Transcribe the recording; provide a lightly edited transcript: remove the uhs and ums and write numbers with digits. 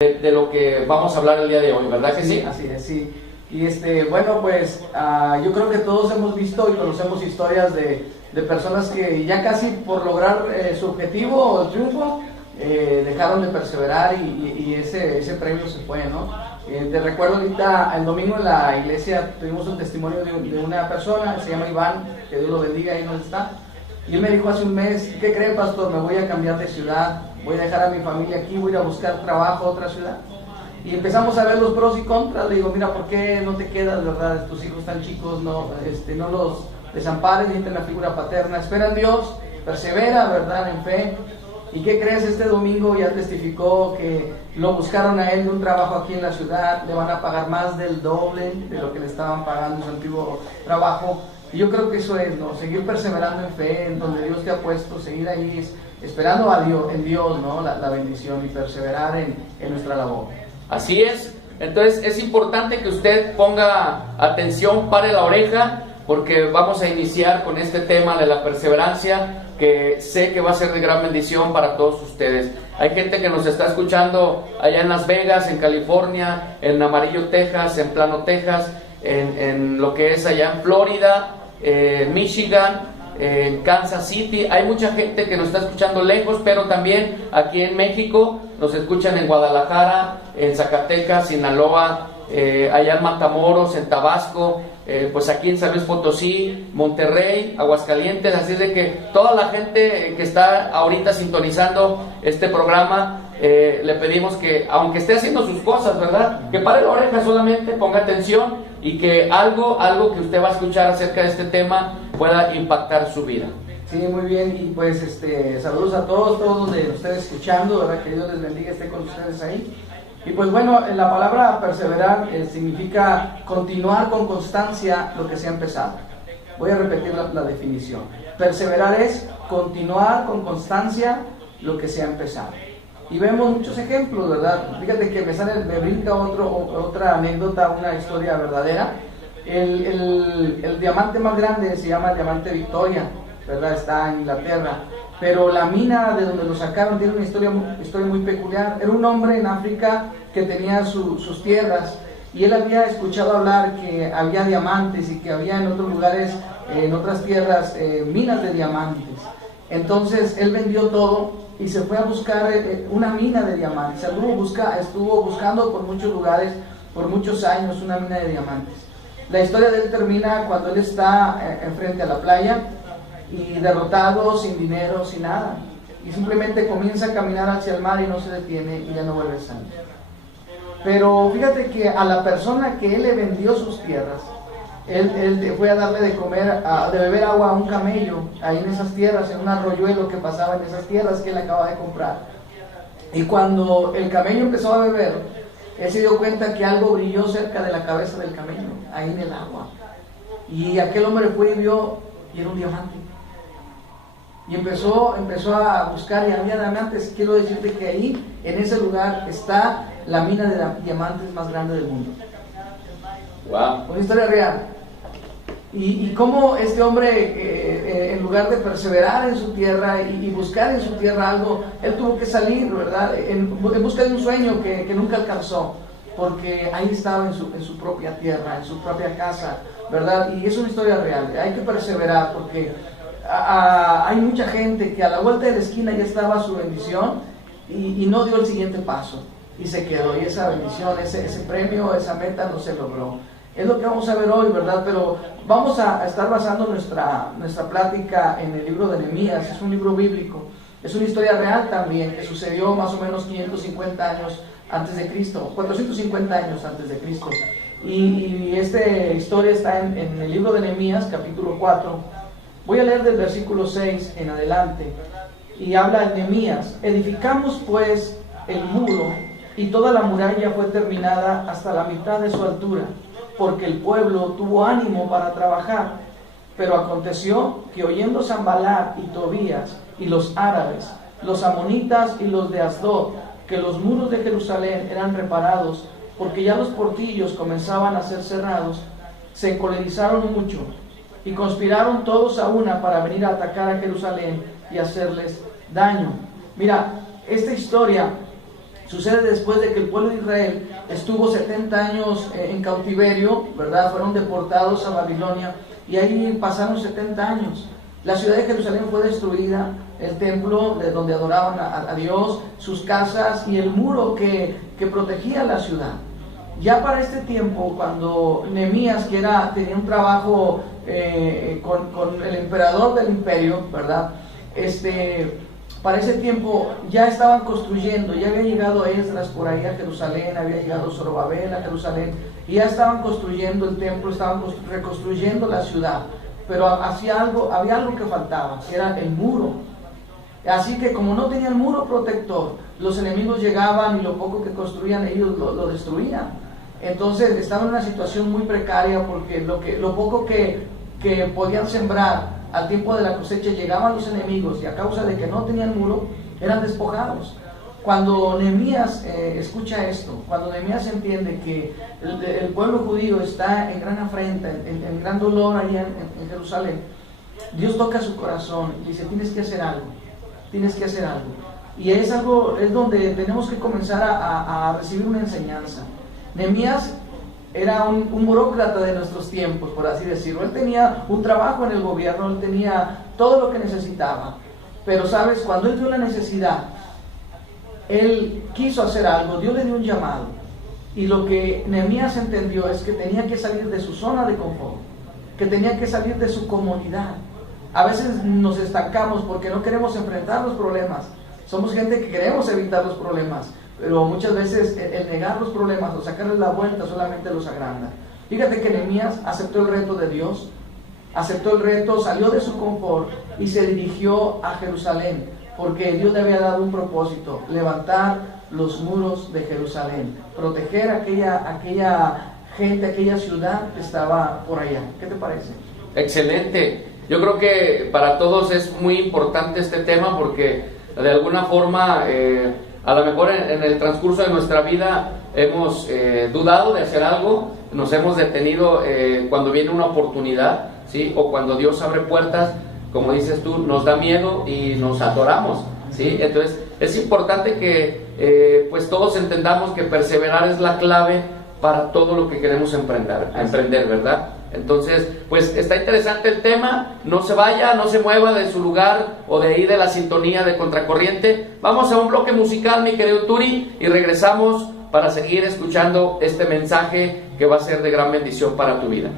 de lo que vamos a hablar el día de hoy, ¿verdad que sí? Así es, sí. Y bueno, pues yo creo que todos hemos visto y conocemos historias de personas que ya casi por lograr su objetivo o el triunfo dejaron de perseverar y ese premio se fue, ¿no? Te recuerdo ahorita, el domingo en la iglesia tuvimos un testimonio de una persona, se llama Iván, que Dios lo bendiga, ahí donde está. Y él me dijo hace un mes, ¿qué cree, pastor? Me voy a cambiar de ciudad, voy a dejar a mi familia aquí, voy a ir a buscar trabajo a otra ciudad. Y empezamos a ver los pros y contras. Le digo, mira, ¿por qué no te quedas, verdad? Tus hijos tan chicos, no los desampares, necesitan la figura paterna. Espera en Dios, persevera, ¿verdad? En fe. ¿Y qué crees? Este domingo ya testificó que lo buscaron a él de un trabajo aquí en la ciudad, le van a pagar más del doble de lo que le estaban pagando en su antiguo trabajo. Y yo creo que eso es, ¿no? Seguir perseverando en fe, en donde Dios te ha puesto, seguir ahí, esperando a Dios, en Dios, ¿no? La bendición y perseverar en nuestra labor. Así es. Entonces es importante que usted ponga atención, pare la oreja, porque vamos a iniciar con este tema de la perseverancia, que sé que va a ser de gran bendición para todos ustedes. Hay gente que nos está escuchando allá en Las Vegas, en California, en Amarillo, Texas, en Plano, Texas, en lo que es allá en Florida, Michigan, en Kansas City. Hay mucha gente que nos está escuchando lejos, pero también aquí en México nos escuchan en Guadalajara, en Zacatecas, Sinaloa, allá en Matamoros, en Tabasco, pues aquí en San Luis Potosí, Monterrey, Aguascalientes. Así es de que toda la gente que está ahorita sintonizando este programa, le pedimos que, aunque esté haciendo sus cosas, ¿verdad?, que pare la oreja solamente, ponga atención, y que algo que usted va a escuchar acerca de este tema pueda impactar su vida. Sí, muy bien. Y pues saludos a todos de ustedes escuchando, ¿verdad? Que Dios les bendiga, esté con ustedes ahí. Y pues bueno, la palabra perseverar significa continuar con constancia lo que se ha empezado. Voy a repetir la definición. Perseverar es continuar con constancia lo que se ha empezado. Y vemos muchos ejemplos, ¿verdad? Fíjate que me brinca otra anécdota, una historia verdadera. El diamante más grande se llama el diamante Victoria, ¿verdad? Está en Inglaterra. Pero la mina de donde lo sacaron tiene una historia muy peculiar. Era un hombre en África que tenía sus tierras, y él había escuchado hablar que había diamantes y que había en otros lugares, en otras tierras, minas de diamantes. Entonces él vendió todo y se fue a buscar una mina de diamantes. Estuvo buscando por muchos lugares, por muchos años, una mina de diamantes. La historia de él termina cuando él está enfrente a la playa, y derrotado, sin dinero, sin nada, y simplemente comienza a caminar hacia el mar y no se detiene y ya no vuelve sano. Pero fíjate que a la persona que él le vendió sus tierras, él fue a darle de comer, de beber agua a un camello ahí en esas tierras, en un arroyuelo que pasaba en esas tierras que él acaba de comprar. Y cuando el camello empezó a beber, él se dio cuenta que algo brilló cerca de la cabeza del camello, ahí en el agua. Y aquel hombre fue y vio, y era un diamante. Y empezó a buscar, y había diamantes. Quiero decirte que ahí, en ese lugar, está la mina de diamantes más grande del mundo. Wow. Una historia real. Y cómo este hombre, en lugar de perseverar en su tierra y buscar en su tierra algo, él tuvo que salir, ¿verdad?, en busca de un sueño que nunca alcanzó, porque ahí estaba en su propia tierra, en su propia casa, ¿verdad? Y es una historia real. Hay que perseverar, porque hay mucha gente que a la vuelta de la esquina ya estaba su bendición y no dio el siguiente paso y se quedó, y esa bendición, ese premio, esa meta no se logró. Es lo que vamos a ver hoy, ¿verdad? Pero vamos a estar basando nuestra plática en el libro de Nehemías. Es un libro bíblico, es una historia real también, que sucedió más o menos 550 años antes de Cristo, 450 años antes de Cristo. Y esta historia está en el libro de Nehemías, capítulo 4. Voy a leer del versículo 6 en adelante, y habla de Nehemías. Edificamos pues el muro, y toda la muralla fue terminada hasta la mitad de su altura, porque el pueblo tuvo ánimo para trabajar. Pero aconteció que oyendo Sanbalat y Tobías y los árabes, los amonitas y los de Asdod, que los muros de Jerusalén eran reparados, porque ya los portillos comenzaban a ser cerrados, se encolerizaron mucho y conspiraron todos a una para venir a atacar a Jerusalén y hacerles daño. Mira, esta historia Sucede después de que el pueblo de Israel estuvo 70 años en cautiverio, ¿verdad? Fueron deportados a Babilonia y ahí pasaron 70 años. La ciudad de Jerusalén fue destruida, el templo de donde adoraban a Dios, sus casas y el muro que protegía la ciudad. Ya para este tiempo, cuando Nehemías, que tenía un trabajo con el emperador del imperio, ¿verdad? Para ese tiempo ya estaban construyendo, ya había llegado Esdras por ahí a Jerusalén, había llegado Zorobabel a Jerusalén, y ya estaban construyendo el templo, estaban reconstruyendo la ciudad, pero había algo que faltaba, que era el muro. Así que como no tenían muro protector, los enemigos llegaban y lo poco que construían ellos lo destruían. Entonces estaban en una situación muy precaria porque lo poco que podían sembrar al tiempo de la cosecha llegaban los enemigos y a causa de que no tenían muro eran despojados. Cuando Nehemías escucha esto, cuando Nehemías entiende que el pueblo judío está en gran afrenta, en gran dolor allá en Jerusalén, Dios toca su corazón y dice: tienes que hacer algo, tienes que hacer algo. Y es donde tenemos que comenzar a recibir una enseñanza. Nehemías era un burócrata de nuestros tiempos, por así decirlo. Él tenía un trabajo en el gobierno, él tenía todo lo que necesitaba. Pero sabes, cuando él vio la necesidad, él quiso hacer algo, Dios le dio un llamado. Y lo que Nehemías entendió es que tenía que salir de su zona de confort, que tenía que salir de su comodidad. A veces nos estancamos porque no queremos enfrentar los problemas. Somos gente que queremos evitar los problemas, pero muchas veces el negar los problemas o sacarles la vuelta solamente los agranda. Fíjate que Nehemías aceptó el reto de Dios, aceptó el reto, salió de su confort y se dirigió a Jerusalén, porque Dios le había dado un propósito: levantar los muros de Jerusalén, proteger aquella gente, aquella ciudad que estaba por allá. ¿Qué te parece? Excelente. Yo creo que para todos es muy importante este tema porque de alguna forma a lo mejor en el transcurso de nuestra vida hemos dudado de hacer algo, nos hemos detenido cuando viene una oportunidad, ¿sí? O cuando Dios abre puertas, como dices tú, nos da miedo y nos atoramos, ¿sí? Entonces es importante que pues todos entendamos que perseverar es la clave para todo lo que queremos emprender, ¿verdad? Entonces, pues está interesante el tema. No se vaya, no se mueva de su lugar o de ahí de la sintonía de Contracorriente. Vamos a un bloque musical, mi querido Turi, y regresamos para seguir escuchando este mensaje que va a ser de gran bendición para tu vida.